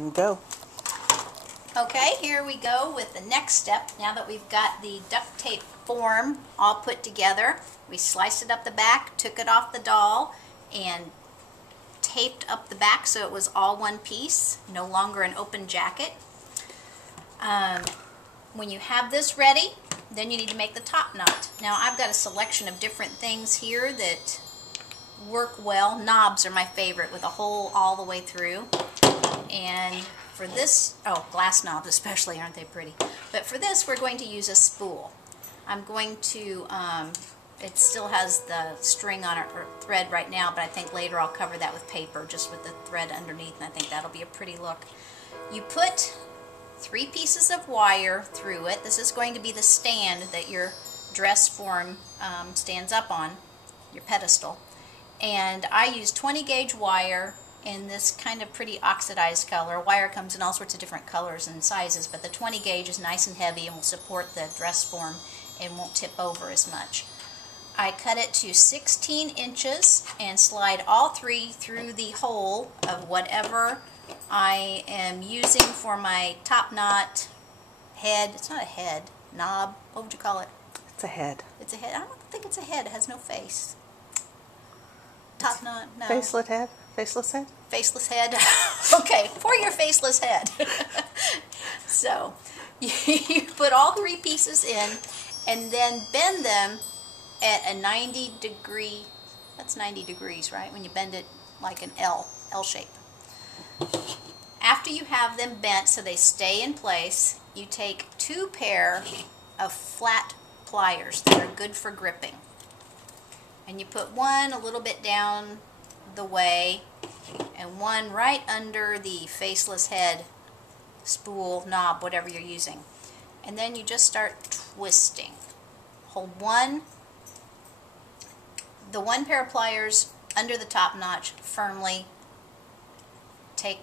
and go. Okay, here we go with the next step. Now that we've got the duct tape form all put together, we sliced it up the back, took it off the doll, and taped up the back so it was all one piece, no longer an open jacket. When you have this ready, then you need to make the top knot. Now I've got a selection of different things here that work well. Knobs are my favorite with a hole all the way through. And for this, oh, glass knobs especially, aren't they pretty? But for this, we're going to use a spool. I'm going to, it still has the string on it, or thread right now, but I think later I'll cover that with paper, just with the thread underneath, and I think that'll be a pretty look. You put 3 pieces of wire through it. This is going to be the stand that your dress form stands up on, your pedestal. And I use 20 gauge wire in this kind of pretty oxidized color. Wire comes in all sorts of different colors and sizes, but the 20 gauge is nice and heavy and will support the dress form and won't tip over as much. I cut it to 16 inches and slide all 3 through the hole of whatever I am using for my top knot head. It's not a head, knob. What would you call it? It's a head. It's a head. I don't think it's a head. It has no face. Top knot, no. Faceless head? Faceless head? Faceless head. Okay, for your faceless head. So, you put all 3 pieces in and then bend them at a 90 degree, that's 90 degrees, right? When you bend it like an L shape. After you have them bent so they stay in place, you take 2 pair of flat pliers that are good for gripping. And you put one a little bit down the way and one right under the faceless head spool, knob, whatever you're using. And then you just start twisting. Hold the one pair of pliers under the top notch firmly. Take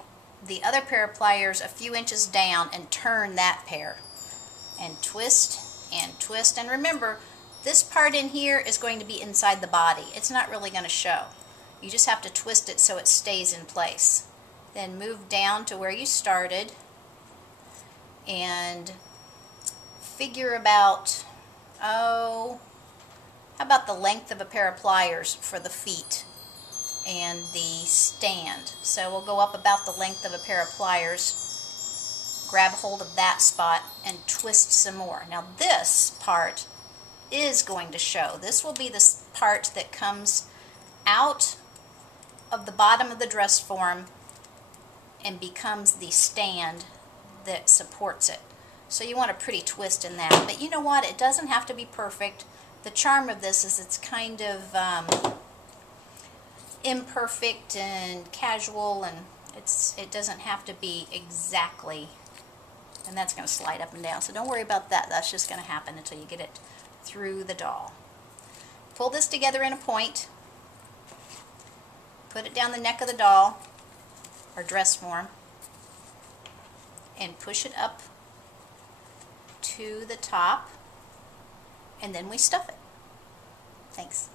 the other pair of pliers a few inches down and turn that pair. And twist and twist. And remember, this part in here is going to be inside the body. It's not really going to show. You just have to twist it so it stays in place. Then move down to where you started and figure about, how about the length of a pair of pliers for the feet and the stand. So we'll go up about the length of a pair of pliers, grab hold of that spot, and twist some more. Now this part is going to show. This will be the part that comes out of the bottom of the dress form and becomes the stand that supports it. So you want a pretty twist in that. But you know what? It doesn't have to be perfect. The charm of this is it's kind of imperfect and casual, and it doesn't have to be exactly, and that's going to slide up and down. So don't worry about that. That's just going to happen until you get it through the doll. Pull this together in a point. Put it down the neck of the doll, or dress form, and push it up to the top, and then we stuff it. Thanks.